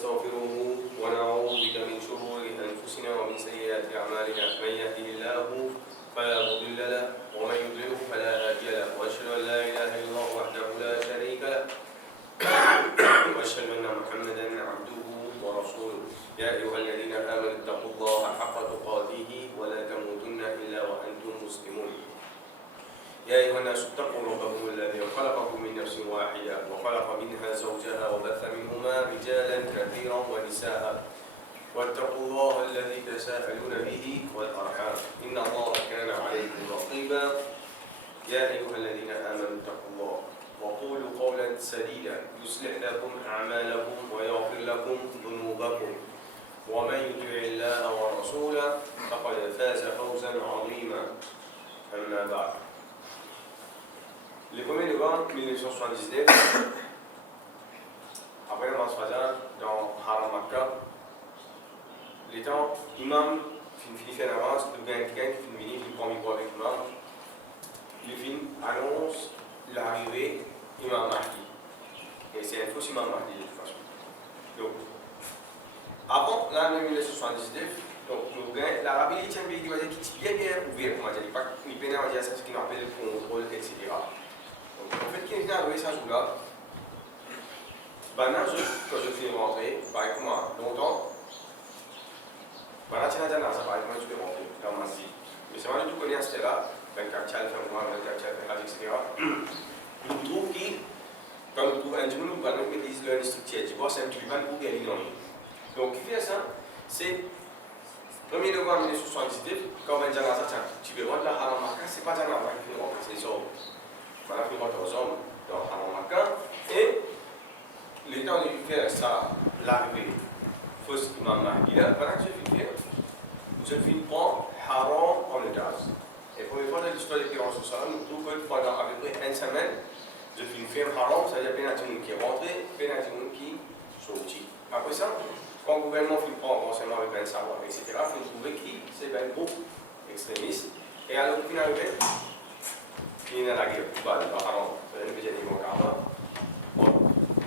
ونستغفره ونعوذ بك من شرور أنفسنا ومن سيئات أعمالنا من يهده الله فلا مضل له ومن يضلله فلا هادي له وأشهد أن لا إله إلا الله وحده لا شريك له وأشهد أن محمدا عبده ورسوله يا أيها الذين آمنوا اتقوا الله حق تقاته ولا تموتن إلا وأنتم مسلمون يا أيها الناس اتقوا ربكم الذي خلقكم من نفس واحدة وخلق منها زوجها وبث منهما رجالا كثيرا ونساء واتقوا الله الذي تساءلون به والأرحام إن الله كان عليكم رقيبا يا أيها الذين آمنوا اتقوا الله وقولوا قولا سديدا يصلح لكم أعمالكم ويغفر لكم ذنوبكم ومن يطع الله ورسوله فقد فاز فوزا عظيما أما بعد. Le 1er novembre 1979, après le Masfajar dans Haram Makkah, l'étant imam finit fait en avance, le gain qui finit prend le micro avec l'imam, le film annonce l'arrivée Imam Mahdi. Et c'est un faux Imam Mahdi de toute façon. Donc, avant l'année 1979, donc nous gagnons l'Arabie est un pays qui est bien ouvert, on va dire, il peut y avoir ce qu'on appelle le contrôle, etc. En fait, qui est arrivé ça jour-là, quand je finis de rentrer, par exemple, longtemps, ça paraît comment je vais rentrer dans ma vie. Mais c'est vrai que tout connaît ce là, 24 chals, 24 chals, etc. Je trouve que, quand nous trouvons un jour, nous allons mettre une structure, tu vois, c'est un truc pour gagner dans lui. Donc, qui fait ça, c'est 1er novembre 1979, quand on va dire dans ça, tu veux rentrer à Haram Makkah, c'est pas Janazah qui fait rentrer, c'est ça. Voilà, puis on aux hommes dans Haram Makkah et le temps de faire ça, l'arrivée, fausse Imam Mahdi, voilà que je finis prendre Haram en otage. Et pour une fois dans l'histoire de l'Iran social, nous trouvons que pendant à peu près une semaine, je finis faire Haram, c'est-à-dire qu'il y a des gens qui est rentré, il y a des gens qui sont sortis. Après ça, quand le gouvernement finit prendre renseignement avec un savoir, etc., il faut trouver qui c'est un groupe extrémiste. Et alors, finalement, il y a la guerre, pas de Haram, c'est un budget de mon karma.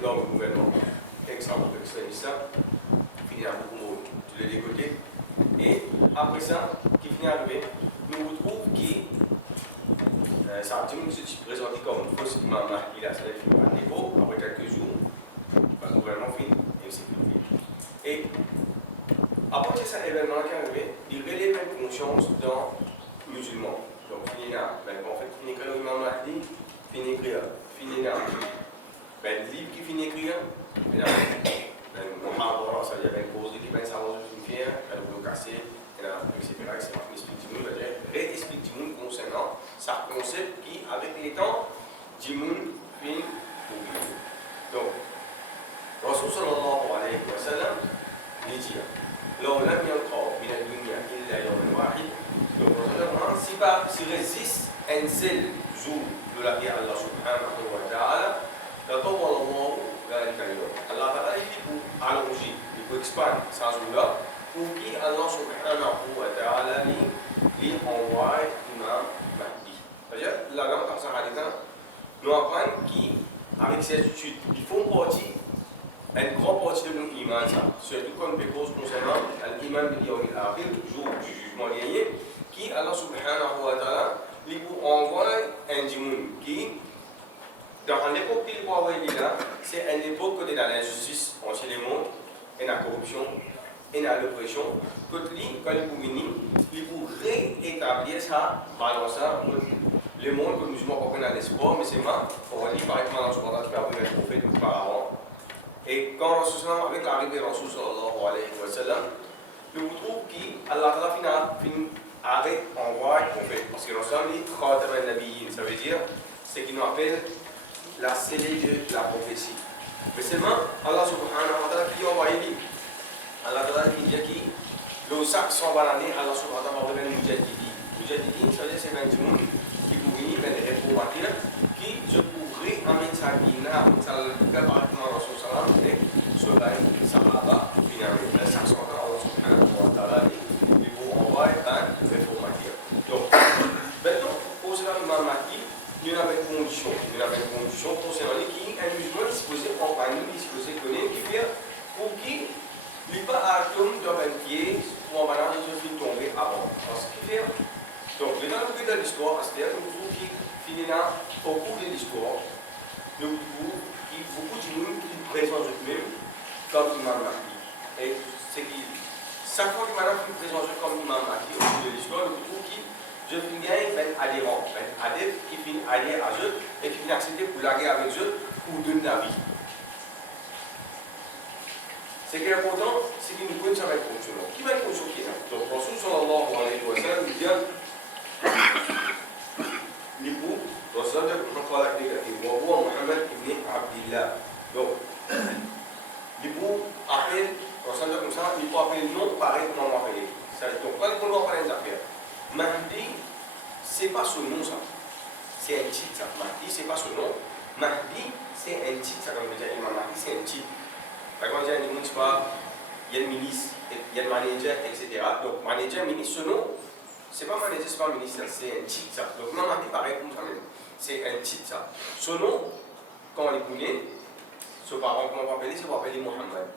Dans le gouvernement, exemple extrémiste, finit à beaucoup de tous les côtés. Et après ça, qui finit à arriver, nous retrouvons qui ça a se présenté comme une fausse Imam Mahdi, là, ça a été un dépôt, après quelques jours, le gouvernement finit et c'est fini. Et après cet événement qui est arrivé, il relève une conscience dans les musulmans. Donc, fini là, en fait, fini que l'imam Mahdi, fini écrire, fini là. Le livre qui finit écrire, Mohammed, ça y a une cause qui va savoir de une fière, elle va casser, etc. Il explique du monde, réexplique du monde concernant ce concept qui, avec les temps, du monde finit oublié. Donc, Rasul sallallahu alayhi wa sallam, il dit, لو لم يبقى من الدنيا إلا يوم واحد. Donc, si résiste un seul jour de la vie à Allah subhanahu wa ta'ala, Allah ta'ala il dit pour allonger, il faut expandre ce jour-là pour qui Allah subhanahu wa ta'ala lui envoie Imam Mahdi. C'est-à-dire, la langue comme ça, nous apprend qu'avec ces études, il faut une grande partie de nos imams, surtout quand on cause concernant l'imam de Yawm al-Akhir, le jour du jugement dernier, qui Allah subhanahu wa ta'ala lui envoie un djimoun qui, dans l'époque qu'il va envoyer là, c'est une époque de l'injustice entre les mondes, et la corruption, et l'oppression, que lui, quand il finit, il faut réétablir ça, balance le monde que nous musulmans connaissent l'espoir, mais c'est moi, pour lui, par exemple, Allah subhanahu wa ta'ala qui a le prophète auparavant. Et quand avec l'arrivée de Rasul sallallahu alayhi wa sallam, nous trouvons qu'Allah arrête envoie le prophète. Parce que Rasul dit Khatam al-Nabiyyin, ça veut dire ce qu'il nous appelle la scellée de la prophétie. Mais seulement Allah subhanahu wa ta'ala qui envoie lui, Allah ta'ala qui dit que le sac 100 l'année, Allah subhanahu wa ta'ala va revenir Mujadidi. Mujadidi, ça veut dire c'est un monde qui pour venir des réformateurs qui je pourrais amener sa vie là, ça le fait par exemple Rasul sallallahu alayhi wa sallam, Sahaba, finalement, le sac 100 Allah subhanahu wa ta'ala lui pour envoyer un réformateur. Donc, maintenant, pour cela, Imam Mahdi, il y en avait une condition. Il y en avait une condition concernant qui un musulman disposé en famille, disposé donner, qui fait pour qui de l'histoire, c'est-à-dire nous trouvons qui finit là, au cours de l'histoire, nous trouvons qu'il y a beaucoup de gens qui présentent eux-mêmes comme Imam Mahdi. Et c'est qui, chaque fois que Imam Mahdi présente comme Imam Mahdi au cours de l'histoire, nous trouvons qu'il je finis ben adhérent, ben adhérent qui finit allié à eux et qui finit accepter pour la guerre avec eux pour donner la vie. Ce qui est important, c'est qu'il nous connaît ça va être fonctionnant. Qui va être fonctionnant? Donc, Rasul sallallahu alayhi wa sallam nous dit l'époux, Rasul sallallahu alayhi wa sallam, Muhammad ibn Abdillah. Donc, l'époux appelle, Rasul comme ça, l'époux appelle le nom pareil comme on l'appelle. Donc, quand on va parler des affaires, Mahdi, c'est pas son nom ça. C'est un titre ça. Mahdi, c'est pas son nom. Mahdi, c'est un titre ça. Comme on dit, Imam Mahdi, c'est un titre. Par exemple, il y a une milice, il y a un manager, etc. Donc, manager, ministre, ce nom, c'est pas manager, c'est pas ministre, c'est un titre ça. Donc, Imam Mahdi, pareil comme ça même. C'est un titre ça. Ce nom, quand on les connaît, ce parent, comment on va appeler, c'est pour appeler Mohammed.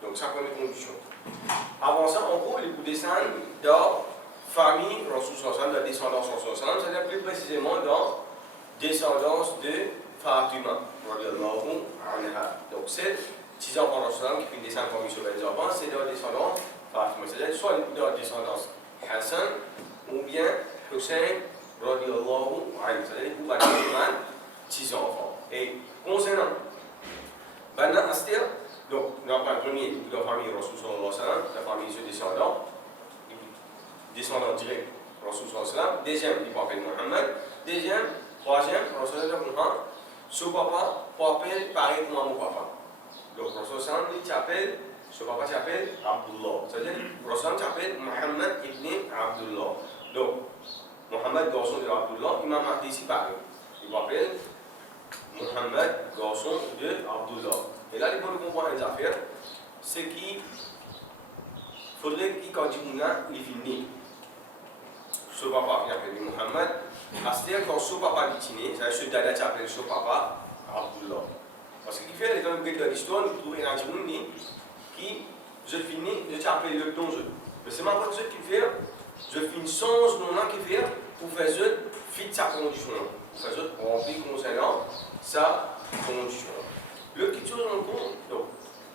Donc, ça, première condition. Avant ça, en gros, il faut descendre dans famille Rasul sallallahu de descendance Rasul sallallahu, c'est-à-dire plus précisément dans descendance de Fatima radiyallahu anha. Donc c'est 6 enfants Rasul qui finissent descendre parmi les enfants, c'est dans descendance Fatima, c'est-à-dire soit dans descendance Hassan ou bien Hussein radiyallahu anhu, c'est-à-dire pour Fatima 6 enfants. Et concernant Bana Astir, donc nous avons le premier de la famille Rasul sallallahu, la famille de descendants descendant direct, Rasul sallallahu. Deuxième, il s'appelle Mohammed. Deuxième, troisième, Rasul sallallahu. Son papa, appelle pareil comme mon papa. Donc, Rasul sallallahu, il s'appelle, son papa s'appelle Abdullah. C'est-à-dire, Rasul s'appelle Mohammed ibn Abdullah. Donc, Mohammed, garçon de Abdullah, Imam Mahdi ici pareil. Il s'appelle Mohammed, garçon de Abdullah. Et là, il faut comprendre les affaires. C'est qu'il faudrait qu'il, quand il finit. Son papa qui appelle Mohammed, c'est-à-dire quand son papa est né, c'est-à-dire ce dada qui appelle son papa Abdullah. Parce qu'il fait, dans le cadre de l'histoire, nous trouvons un gens qui, je finis, je t'appelle le nom. Mais c'est ma part ce qui fait, je finis sans nom qui fait, pour faire ce fit sa condition. Pour faire ce remplir concernant sa condition. Le petit chose en compte, donc,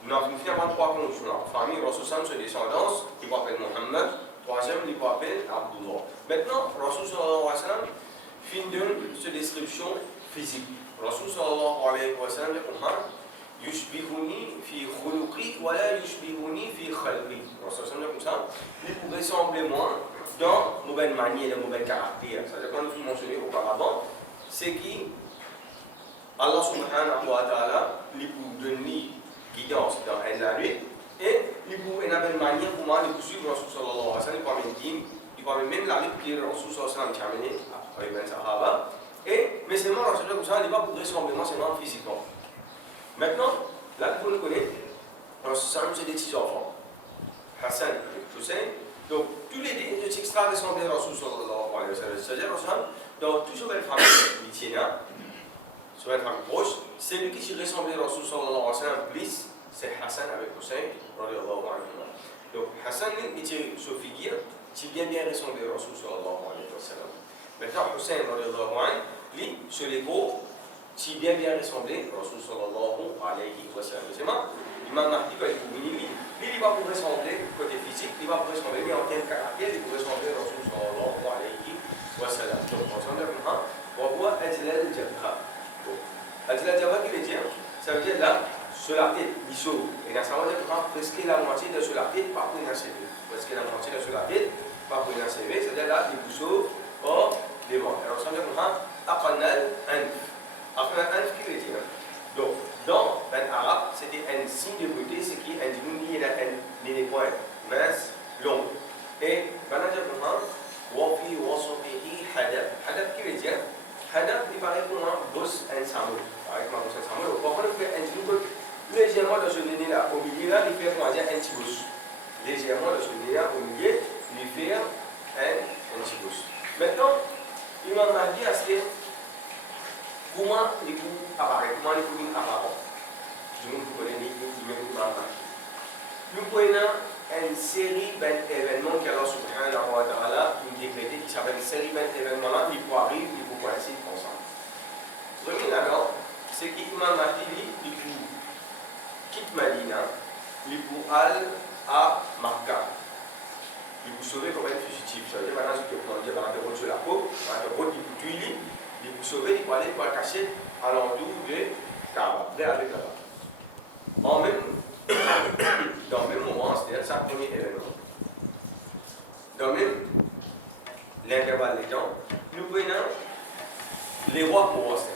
nous avons fait avant 3 conditions. Famille, ressourçant sur descendance, qui s'appelle Mohammed. Troisième, il s'appelle Abdullah. Maintenant, Rasul sallallahu alayhi wa sallam finit cette description physique. Rasul sallallahu alayhi wa sallam dit yushbihuni fi khuluqi wa la yushbihuni fi khalqi. Rasul sallallahu comme ça, il pourrait ressembler moi dans mauvaise manière, dans mauvais caractère. C'est-à-dire, comme je l'ai mentionné auparavant, c'est qui Allah subhanahu wa ta'ala lui donne guidance dans la nuit. Et il y a une manière pour moi de suivre Rasul sallallahu alayhi wa sallam, il parle même la lutte que Rasul sallallahu alayhi wa sallam a amenée avec les Sahaba. Mais c'est moi, Rasul sallallahu alayhi wa sallam, il n'est pas pour ressembler, c'est moi physiquement. Maintenant, là, vous le connaissez, Rasul sallallahu alayhi wa sallam, c'est des petits enfants. Hassan et Hussein. Donc, tous les deux, ils extra ressembler à Rasul sallallahu alayhi wa sallam. C'est-à-dire, Rasul, dans toujours les familles mythiennes, sur les familles proches, c'est lui qui ressemble à Rasul sallallahu alayhi wa sallam plus. C'est Hassan avec Hussein, radiyallahu anhu. Donc Hassan, il était sur figure, qui bien ressemblé à Rasul sallallahu alayhi wa sallam. Maintenant, Hussein, radiyallahu anhu, lui, sur l'épaule, qui bien ressemblé à Rasul sallallahu alayhi wa sallam. C'est moi, Imam Mahdi, quand il est venu, lui, il va pour ressembler, côté physique, il va pour ressembler, mais en termes de caractère, il va ressembler à Rasul sallallahu alayhi wa sallam. Donc, on s'en dit maintenant, on voit Ajlal Jabha. Ajlal Jabha, qui veut dire, ça veut dire là, sur la tête, l'issue. Et là, ça veut dire presque la moitié de sur la tête, pas pour une CV. Presque la moitié de sur la tête, pas pour une CV. C'est-à-dire là, les bousseaux hors des vents. Alors, ça veut dire Aqanal Anf. Aqanal Anf, qui veut dire. Donc, dans l'arabe, c'était un signe de beauté, c'est qui indique qu'il y a des points minces, longs. Et, maintenant, je comprends, Wafi, Wasofihi, Hadab. Hadab, qui veut dire. Hadab, il paraît pour moi, bosse un samour. Avec ma bosse un samour. Pourquoi on fait un indique légèrement dans ce nez-là, au milieu là, il fait, on va dire, un petit bouche. Légèrement dans ce nez-là, au milieu, il fait un petit bouche. Maintenant, Imam Mahdi a dit comment les coups apparaissent, comment les coups apparaissent. Je ne vous connais pas, Imam Mahdi. Nous prenons une série d'événements qu'Allah subhanahu wa ta'ala a décrété qui s'appelle une série d'événements-là, il faut arriver, il faut coïncider ensemble. Premier là, c'est qu'Imam Mahdi, il quitte Medina, il faut aller à Makkah. Il vous sauver comme un fugitif. Ça veut dire maintenant, ce que vous dire, dans la route sur la côte, dans la route, il vous tuer, il vous sauver, il faut aller pour le cacher à l'entour de Kaaba, avec là-bas. Dans le même moment, c'est-à-dire ça, premier événement. Dans le même l'intervalle des temps, nous prenons les rois pour rester.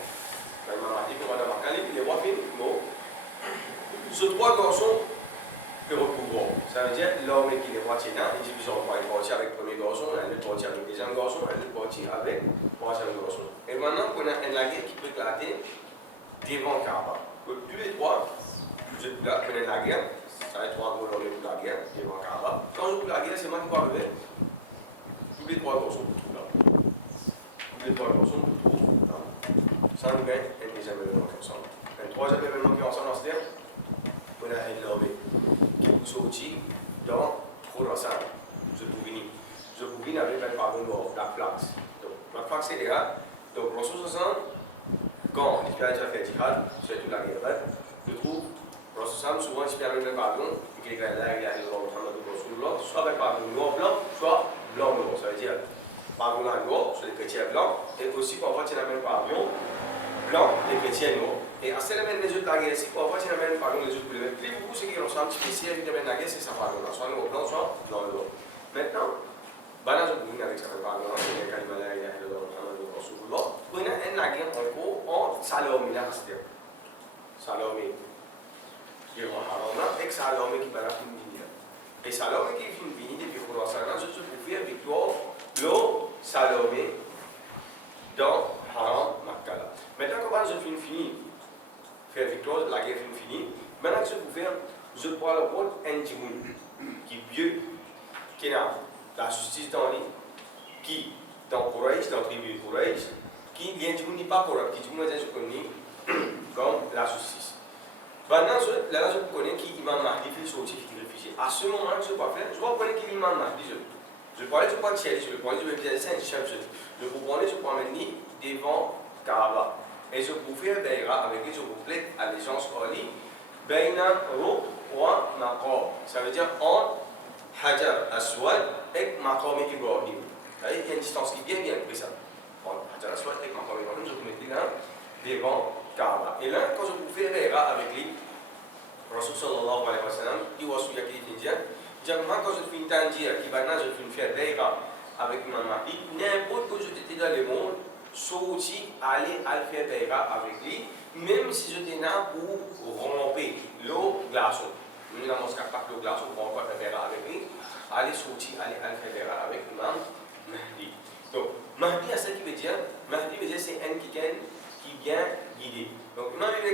Les rois finissent, ce trois garçons le recouvrant. Ça veut dire l'homme qui est moitié là, il dit qu'ils ont parti avec le premier garçon, un autre parti avec le deuxième garçon, un autre parti avec le troisième garçon. Et maintenant, on a un laguerre qui peut éclater devant Kaaba. Tous les trois, je connais la guerre, ça va être trois gros pour la guerre devant Kaaba. Quand je trouve la guerre, c'est moi qui vais arriver. Tous les trois garçons se trouvent là. Tous les trois garçons se trouvent là. Ça nous gagne un deuxième événement qui est ensemble. Un troisième événement qui est ensemble, c'est-à-dire on a un homme qui est sorti dans Khorasan, Zebouini. Zebouini avait fait par la flax. Donc, la flax est là. Donc, en 60, quand l'Israël a fait djihad, c'est toute la guerre, je trouve, en 60, souvent, l'Israël avait par exemple, qui est là, il y a le Mohammed Rasulullah, soit avec par noir blanc, soit blanc noir. Ça veut dire, par noir, c'est les chrétiens blancs, et aussi parfois, il y a même par blanc, les chrétiens noirs. Et à ce moment-là, les autres la guerre, si parfois tu n'as même pas les autres couleurs. Plus beaucoup, c'est qu'ils ont un petit spécial qui la guerre, c'est ça par exemple, soit le blanc, soit blanc. Maintenant, Bana je vous avec ça par exemple, c'est le kalima la ilaha illallah Muhammadur Rasulullah. On a un guerre encore en Salomé là, c'est-à-dire Salomé qui est en Harama, et Salomé qui va la fin venir. Et Salomé qui fin venir depuis Khorasan, je trouve faire victoire le Salomé dans Haram Makkah. Maintenant, comment je finis faire victoire, la guerre finie. Maintenant que je peux faire, je prends le rôle Ndimoun, qui est vieux, qui a la justice dans lui, qui dans Quraysh, dans la tribu Quraysh, qui l'Ndimoun n'est pas correct, qui Ndimoun est connu comme la justice. Maintenant, là, je connais qui Imam Mahdi fait sortir, qui est réfugié. À ce moment-là, je vais faire, je vais connaître qui Imam Mahdi. Je vais parler, je vais parler, je vais parler, je vais dire, c'est un chef, je vais prendre, je vais m'amener devant Kaaba. Et je vous fais avec lui, je vous plaide allégeance au lit. Baina Ruk wa Maqam. Ça veut dire entre Hajar Aswad et Maqam Ibrahim. Il y a une distance qui est bien précise. Entre Hajar Aswad et Maqam Ibrahim, je vous mets là devant Kaaba. Et là, quand je vous fais avec lui, Rasul sallallahu alayhi wa sallam, il va souiller qui est indien. Moi, quand je fais une tangier, qui va je fais faire avec Imam Mahdi, n'importe où je t'étais dans le monde, sorti, aller à faire avec lui, même si je étais là pour romper le glaçon. Nous n'avons pas le glaçon pour encore faire avec lui, aller sortir, aller faire avec Imam Mahdi. Donc, Mahdi, c'est ce qui veut dire, Mahdi veut dire c'est un qui vient guider. Donc, Imam Mahdi,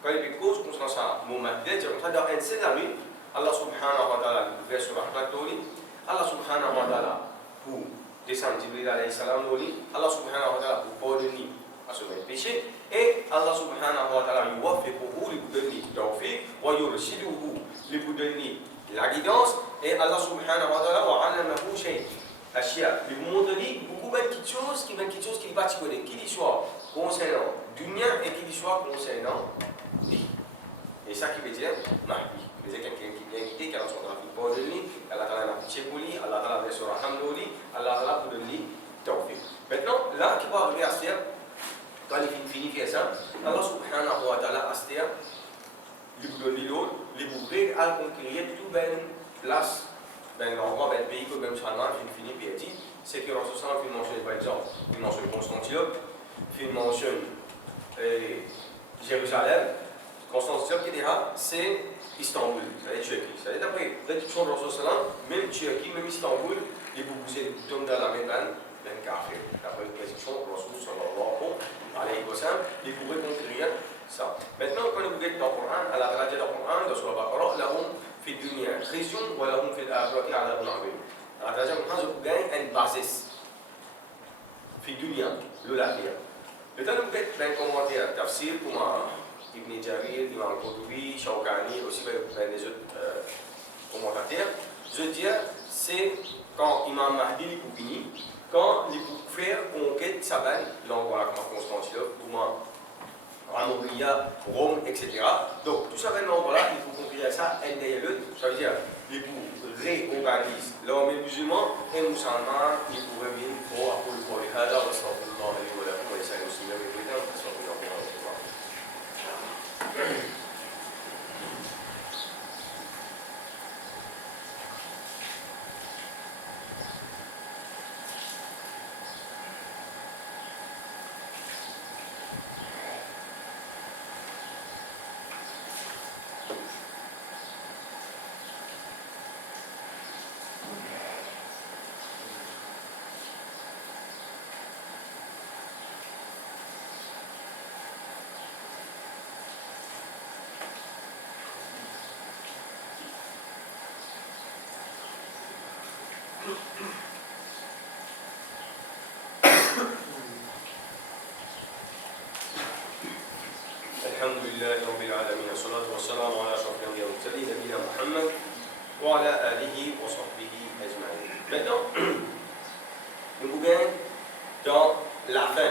quand il est cause, comme ça, mon Mahdi, c'est comme ça, dans un scénario, Allah subhanahu wa ta'ala, le verset sur la Allah subhanahu wa ta'ala, pour descendre Jibril alayhi salam, Allah subhanahu wa ta'ala pour pardonner à ce même péché, et Allah subhanahu wa ta'ala yuwaffiquhu li vous donner tawfiq wa yurshiduhu li vous donner la guidance, et Allah subhanahu wa ta'ala wa 'allamahu shay ashya li vous montrer beaucoup de petites choses qui n'est pas connaît, qui dit soit concernant dunya et qui dit soit concernant vie. Et ça qui veut dire Mahdi. C'est quelqu'un qui vient guider, qui a son trafic pour lui, Allah Ta'ala a pitié pour lui, Allah Ta'ala a sur Raham pour lui, Allah Ta'ala pour lui tawfiq. Maintenant, là qui va arriver à se dire, quand il finit faire ça, Allah subhanahu wa ta'ala a se dire, il vous donne l'autre, il vous crée à conquérir toute une place, l'endroit, un pays comme Salman, il finit puis dit, c'est que Rasul Sallam il mentionne par exemple, il mentionne Constantinople, il mentionne Jérusalem, Constantinople qui dira, c'est Istanbul, c'est-à-dire Turquie. C'est-à-dire d'après l'éducation de Rasul Sallam, même Turquie, même Istanbul, ils vous bougez dans la même kafir. D'après l'éducation de Rasul Sallallahu alayhi wa sallam, ils pourraient conquérir ça. Maintenant, quand vous êtes dans le Coran, Allah a dit dans le Coran, dans Surah Baqarah, lahum fi dunya khizyun wa lahum fil akhirati adhabun adhim. Allah a dit quand vous gagnez une basis fi dunya, le l'akhirah. Maintenant, vous êtes dans le commentaire tafsir comme Ibn Jarir, Imam Qurtubi, Shawkani, aussi les autres commentateur, je veux dire, c'est quand Imam Mahdi il peut venir, quand il peut faire conquête Saban, l'endroit comme Constantinople, Ramouria, Rome, etc. Donc tout ça là, il faut conquérir ça, un derrière l'autre, ça veut dire, il faut réorganiser l'armée musulmane et musulman, il faut revenir pour le Hada, parce qu'on peut demander pour les saints musulmans, et tout ça, parce qu'on peut demander. الحمد لله رب العالمين والصلاة والسلام على أشرف الأنبياء والمرسلين نبينا محمد وعلى آله وصحبه أجمعين. Maintenant, nous voulons dans la fin,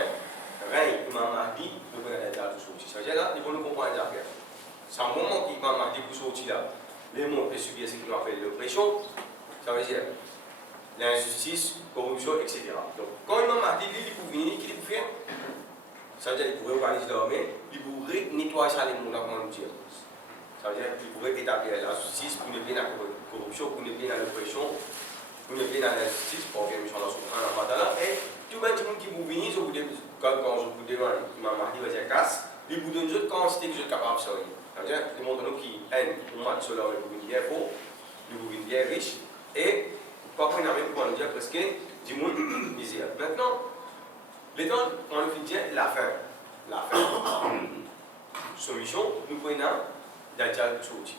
règne Imam Mahdi, nous voulons aller à tout sortir. Ça veut dire là, il faut nous comprendre les affaires. C'est un moment qu'Imam Mahdi peut sortir là, les mondes peuvent subir ce qu'on appelle l'oppression, ça veut dire l'injustice, corruption, etc. Donc, quand Imam Mahdi dit qu'il peut venir, qu'il peut faire, ça veut dire qu'il pourrait organiser l'armée, il pourrait nettoyer ça les mondes, comment nous dire. Ça veut dire qu'il pourrait établir la justice pour ne plus la corruption, pour ne plus la l'oppression, pour ne plus la justice, pour bien Allah subhanahu wa ta'ala. Et tout le monde qui vous venir, quand je vous demande, Imam Mahdi va dire casse, il vous donne une quantité que vous êtes capable de faire. Ça veut dire qu'il montre nous qui aiment, pour moi, cela, il vous vient bien fort, il vous vient bien riche, et parfois il y a même pour nous dire presque du monde misère. Maintenant, les temps, on nous dit la fin. La fin. Solution, nous prenons Dajjal sorti.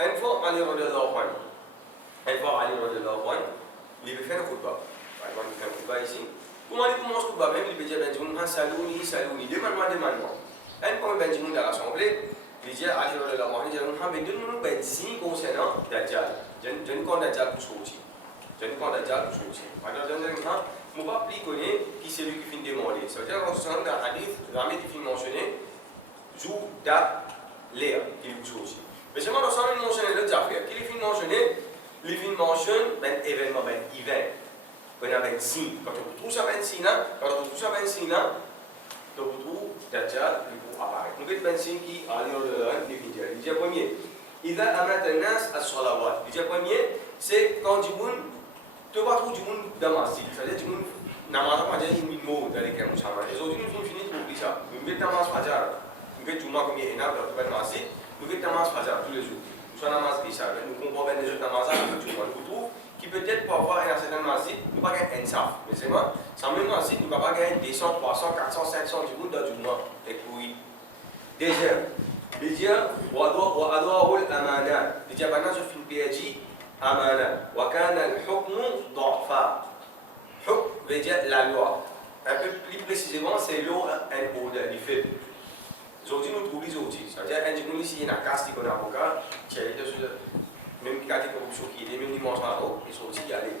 Une fois, Ali radiallahu anhu, il veut faire un khutbah. Par exemple, il fait un khutbah ici. Comment il commence le khutbah même, il peut dire, Salouni, demande-moi. Une fois, il dit, dans l'assemblée, il dit, Ali radiallahu anhu, il dit, donne-nous un signe concernant Dajjal. Je ne connais pas Dajjal pour sortir. Par exemple, je ne vais pas plus connaître qui c'est lui qui finit de demander. Ça veut dire qu'on se rend dans le hadith, jamais qui finit mentionner, jour, date, l'heure qu'il vous sortit. Mais seulement dans ce moment, il mentionne l'autre affaire. Qu'il finit mentionner, il finit mentionner un événement, un event. On a un signe. Quand on trouve ça, un signe, on retrouve Dajjal, il peut apparaître. Donc, il y a un signe qui a l'air de dire. Il dit premier, il a amené nas as-salawat. Il dit premier, c'est quand du monde, tu vas trouver du monde dans ma site. C'est-à-dire du monde, namaz pas dire une mot dans les camps musulmans. Et aujourd'hui, nous finissons pour dire ça. Nous mettons namaz fajar. Nous mettons tout le monde comme il est énorme dans le namaz. Nous mettons namaz fajar tous les jours. Nous sommes namaz isha. Nous comprenons les autres namaz que tout le monde trouve. Qui peut-être pour avoir un certain namaz, nous pas gagner un saf. Mais c'est moi, sans même namaz, nous ne pouvons pas gagner 200, 300, 400, 500 du monde dans du mois. Et puis, déjà, il dit, wa adwa'ul amana. Il dit, maintenant je finis PAJ. Amana. Wa kana al-hukmu d'a'fa. Hukm veut dire la loi. Un peu plus précisément, c'est law and order, les faits. Aujourd'hui, nous trouvons les outils. C'est-à-dire, un jour, ici, il y a un casse qui est un avocat, qui a été sur même qui a été corruption, qui est même dimanche à l'eau, ils sont aussi y aller.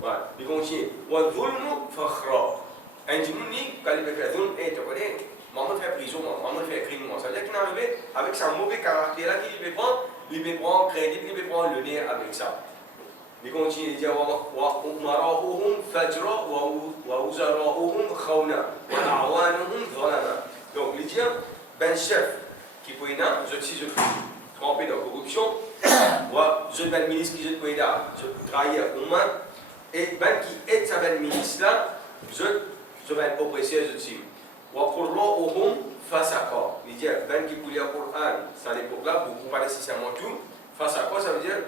Voilà. Il continue. Wa dhulmu fakhra. Un jour, quand il veut faire dhulm, tu connais, maman fait prison, maman fait crime. Ça veut dire qu'il est arrivé avec sa mauvais caractère-là, qu'il veut prendre crédit, il veut prendre le nez avec ça. Il continue, il dit wa umara'uhum fajra wa uzara'uhum khawna wa a'wanuhum dhalama. Donc, il dit, ben chef qui peut y avoir, je suis trempé dans la corruption, je ben ministre qui peut y avoir, je travaille au moins, et ben qui aide sa ben ministre là, je ben oppresseur, je suis. Wa qurra'uhum fasaka. Il dit, ben qui peut lire le Coran, c'est à l'époque là, vous parlez nécessairement tout, fasaka, ça veut dire,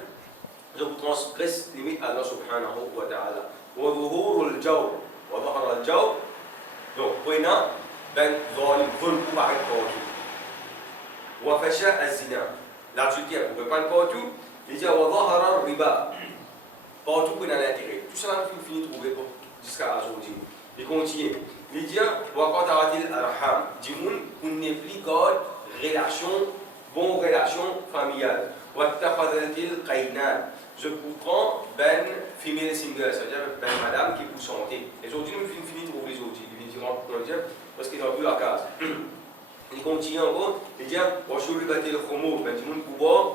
je vous transgresse limite Allah subhanahu wa ta'ala. Wa dhuhurul jawr. Wa dhahara al-jawr. Donc, pour y avoir, ben, zalim, vol pour paraître partout. Wa fasha az-zina. L'adultère, vous ne pouvez pas le partout. Il dit, wa dhahara al-riba. Partout pour y avoir l'intérêt. Tout ça, il finit de trouver jusqu'à aujourd'hui. Il continue. Il dit, wa qata'atil arham. Du monde, on n'est plus garde relation, bonne relation familiale. واتخذت القينان. Je comprends ben female single, c'est-à-dire ben madame qui peut chanter. Et aujourd'hui, nous finissons de trouver les autres. Ils diront pour dire parce qu'ils ont vu la case. Il continue encore, il dit je vais battre le homo, ben tout le monde peut boire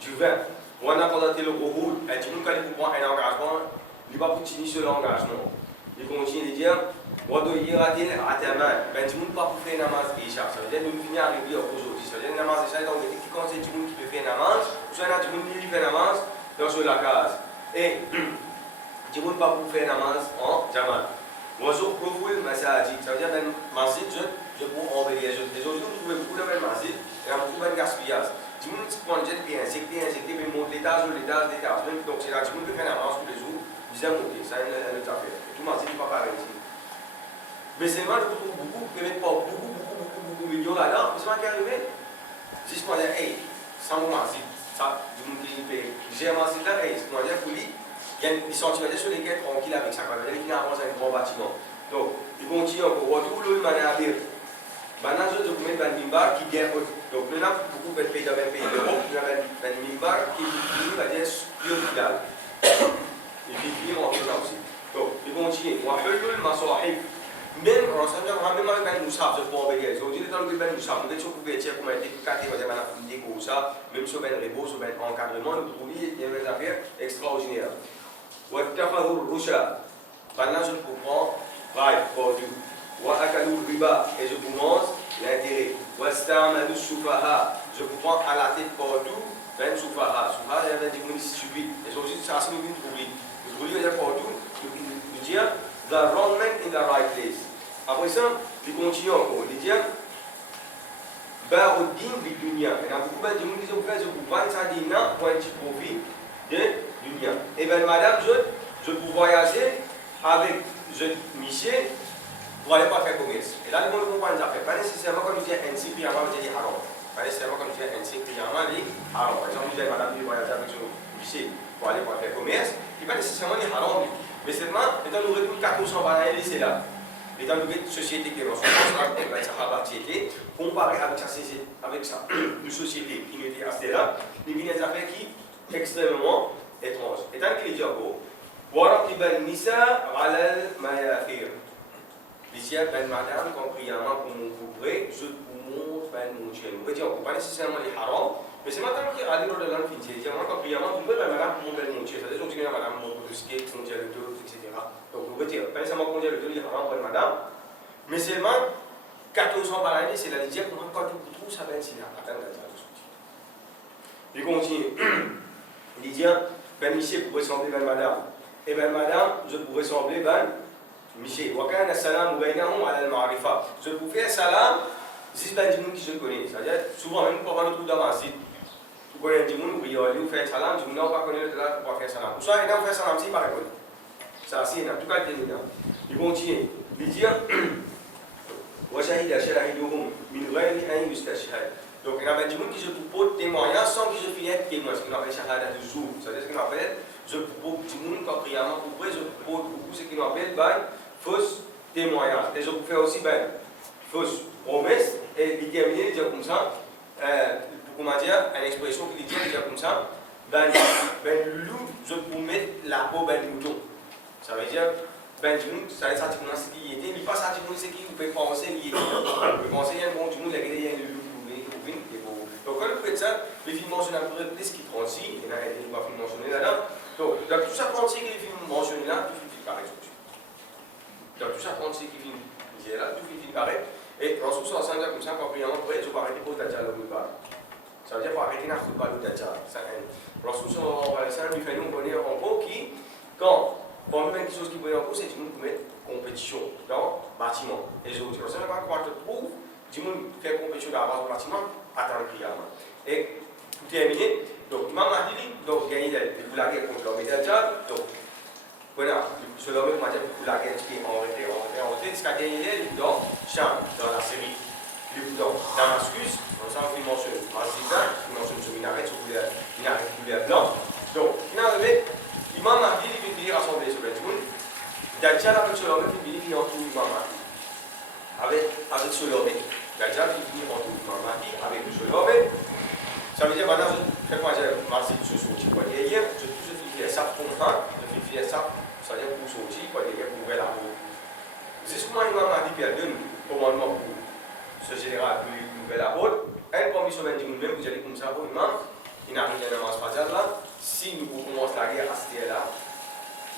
du vin. On a présenté le gros et tout le monde qui prend un engagement, il va continuer sur l'engagement. Il continue, il dit on doit y rater à ta main, ben tout le monde ne peut pas faire namaz Isha. Ça veut dire nous finissons à arriver aujourd'hui. Ça veut dire namaz Isha, donc quand c'est tout le monde qui peut faire namaz, soit tout le monde qui fait namaz dans la case. Et tout le monde ne peut pas faire namaz en Jamal. Bonjour, profil masajid. Ça veut dire ben masjid, je peux envoyer. Aujourd'hui, vous trouvez beaucoup de masjid et un beaucoup de gaspillage. Tout le monde se prend jet et injecter, mais monte l'étage. Donc c'est là que tout le monde peut faire namaz tous les jours. Bien monté, ça c'est une autre affaire. Tout le masjid n'est pas pareil ici. Mais c'est moi, je trouve beaucoup, mais pas beaucoup millions là-dedans. Mais c'est moi qui est arrivé. Si je peux dire, hey, sans mon masjid, ça, du monde qui j'ai un masjid là, hey, c'est comment dire, pour lui. Il y a des sentiments sur lesquels tranquille avec ça. Quand il avance avec un grand bâtiment. Donc, il continue encore. Tout le monde a dit, maintenant, je vais mettre un mimbar qui vient haut. Donc, maintenant, beaucoup de pays d'Europe, il y a un mimbar qui va dire plus vital. Et puis, il rentre là aussi. Donc, il continue. Moi, je veux le massoahib. Même, même avec un moussaf, je peux envoyer. Aujourd'hui, dans le ben moussaf, nous devons pouvoir dire comment être éducatif, on a fait comme ça, même sur ben rebo, sur ben encadrement, nous trouvons il y a des affaires extraordinaires. واتخذوا الرشا. Maintenant, je comprends. Right, for you. وأكلوا الربا. Et je commence l'intérêt. واستعملوا السفهاء. Je comprends à la tête partout. Ben sufaha. Sufaha, il y avait des gens stupides. Et aujourd'hui, ça c'est une trouille. Le trouille, il y a partout. Il dit the wrong man in the right place. Après ça, il continue encore. Il dit Baruddin bidunya. Il y a beaucoup de gens qui ont fait ce pouvoir, ça dit non, pour un petit profit de dunya. Et bien, madame, je peux voyager avec Michel pour aller pas faire commerce. Et là, le monde comprend ça. Pas nécessairement comme je dis ainsi, puis avant, je dis haram. Pas nécessairement comme je dis ainsi, puis avant, je dis haram. Par exemple, je dis madame, je voyage avec Michel pour aller pas faire commerce. Il n'est pas nécessairement dit haram. Mais seulement, étant donné que 400 balais, c'est là. Étant donné que société qui est dans son société, comparé avec ça, une société qui était à ce là, il y a des affaires qui sont extrêmement étranges. Étant qu'il dit encore, ورقب النساء على المياثير. Ici, ben madame, quand priamment pour mon couple, je vous montre ben mon chien. Vous voyez, on ne peut pas nécessairement les haram, mais c'est madame qui a dit dans le langue finissée. Moi, quand priamment, vous pouvez ben madame pour mon ben mon chien. C'est-à-dire, on dit madame mon skate, mon dialogue, etc. Donc, vous voyez, pas nécessairement qu'on dialogue, il y a haram pour madame, mais seulement 1400 balais, c'est la dire pour moi, quand tu trouves ça, ben c'est là. Attends, il continue. Il dit, ben Michel, vous pouvez ressembler ben madame. Et bien, madame, je pourrais ressembler, ben, Michel. وكان السلام بينهم على المعرفة. Je pouvais faire salam, c'est ben du monde qui je connais. C'est-à-dire, souvent, même pour nous trouver dans ma site, vous connaissez du monde, oui, vous faites salam, du monde n'a pas connu le là pour faire salam. Soit il a fait salam, c'est pas répondu. Ça, c'est en tout cas, il continue. Il dit, وشهد شاهدهم من غير أن يستشهد. Donc, il y a du monde qui se propose témoignage sans que je finisse témoin. Ce qu'on appelle shahada de jour. C'est-à-dire ce qu'on appelle. Je propose tout le monde quand priamment pour je propose beaucoup ce qu'on appelle fausse témoignage. Et je peux faire aussi fausse promesse et déterminer, dire comme ça, comment dire, une expression qui dit dire comme ça, loup, je peux mettre la peau mouton. Ça veut dire, ça veut dire ça commence ce qui était, il passe à ce qui vous peut penser lié. Vous pouvez penser, il y a un bon du monde, il y a un loup. Donc quand vous faites ça, les films mentionnent un peu plus qui 36, il y en a un va film mentionné là-dedans. Donc, dans tout ça 36 qui films mentionnés là, tout finit pareil. Dans tout ça 36 qui films là, tout finit pareil. Et en sous ça, comme ça, quand priamment, vous pouvez arrêter pour Dajjal au Moubar. Ça veut dire qu'il faut arrêter notre Moubar au Dajjal. En sous ça, nous faisons connaître en gros qui, quand, pour nous, quelque chose qui peut en gros, c'est que nous mettons compétition dans le bâtiment. Et je vous dis, ça ne va pas croire que trouve, du monde fait compétition dans le bâtiment, attendre priamment. Et pour terminer, donc Imam Mahdi, donc gagné de la guerre contre l'homme et Dajjal, donc voilà, ce l'homme m'a dit que la guerre qui est en retrait, ce qu'a gagné dans Cham, dans la série, dans Damascus, on s'en fait mentionner Mazida, il mentionne ce minaret, ce couleur blanc. Donc, finalement, Imam Mahdi, il vient rassembler sur le tout. Dajjal avec ce l'homme, il vient en tout Imam Mahdi. Avec ce l'homme, Dajjal, il vient en tout Imam Mahdi, avec ce l'homme. Ça veut dire, maintenant, je fais quoi, j'ai marché sur ce petit quoi derrière, je fais ça pour moi, je fais ça, ça veut dire pour sortir, quoi derrière, pour ouvrir la route. C'est ce que moi, Imam Mahdi perdonne, commandement pour ce général, pour ouvrir la route. Elle prend mission de nous même, vous allez comme ça, pour Imam, il n'arrive à namaz fajar là, si nous commençons la guerre à cette là,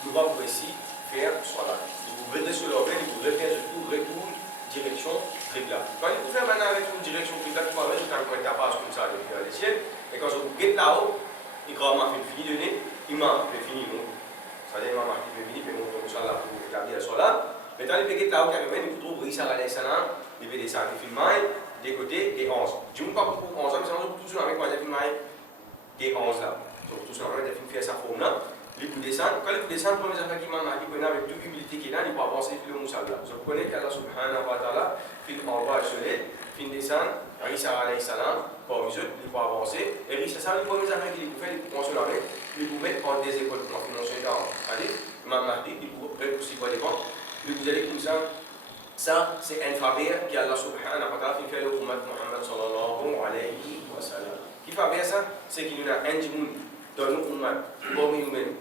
nous allons ici faire soit là. Vous venez sur l'organe, vous revenez sur tout, retour, direction, Qibla. Quand vous faites maintenant avec une direction Qibla, tu vas mettre un point de tapage comme ça depuis le ciel, et quand vous êtes là-haut, il a fait fini de nez, Imam fait fini, non? Ça veut dire Imam fait fini, puis on va là pour établir sur là. Mais dans les pays là-haut, carrément, il faut trouver ça à l'Aïsana, il veut descendre des films des côtés des 11. Je ne sais pas pour 11 ans, mais c'est tout sur avec quoi des films des 11 là. Donc tout ça, on a des films fait sa forme là. Les coups descendent. Quand les coups descendent, pour les affaires qui m'ont dit qu'on a avec toute humilité qu'il a, il peut avancer sur le moussal là. Je connais qu'Allah subhanahu wa ta'ala, film envoie le soleil, film descend, Isa alayhi salam, pour eux, il peut avancer. Et Isa salam, les premières affaires qu'il peut faire, il peut penser avec, il peut mettre en des écoles pour financer dans. Allez, Imam Mahdi, il peut repousser quoi des vents. Vous allez comme ça. Ça, c'est un faveur qu'Allah subhanahu wa ta'ala fait au Ummah Muhammad sallallahu alayhi wa sallam. Qui faveur ça? C'est qu'il y a un djimoun dans nos Ummah, parmi nous-mêmes.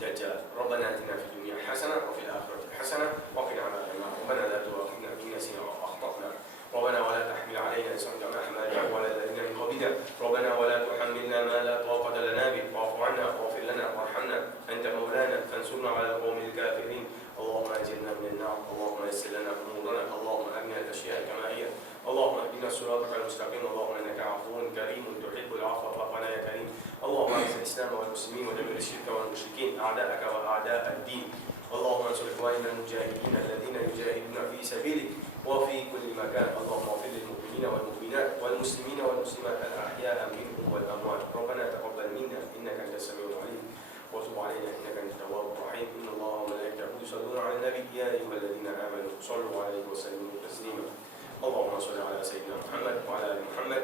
دجال ربنا اتنا في الدنيا حسنه وفي الاخره حسنه وقنا عذاب النار ربنا لا تؤاخذنا ان نسينا واخطانا ربنا ولا تحمل علينا اسرا كما حملته على الذين من قبلنا ربنا ولا تحملنا ما لا طاقه لنا به واعف عنا واغفر لنا وارحمنا انت مولانا فانصرنا على القوم الكافرين اللهم اجرنا من النار اللهم يسر لنا امورنا اللهم ارنا الاشياء كما هي اللهم اهدنا صراطك المستقيم اللهم انك عفو كريم تحب العفو فاعف عنا يا كريم اللهم اعز الاسلام والمسلمين ودمر الشرك والمشركين اعداءك واعداء الدين اللهم انصر اخواننا المجاهدين الذين يجاهدون في سبيلك وفي كل مكان اللهم اغفر للمؤمنين والمؤمنات والمسلمين والمسلمات الاحياء منهم والاموات ربنا تقبل منا انك انت السميع العليم وتب علينا انك انت التواب الرحيم ان الله وملائكته يصلون على النبي يا ايها الذين امنوا صلوا عليه وسلموا تسليما اللهم صل على سيدنا محمد وعلى ال محمد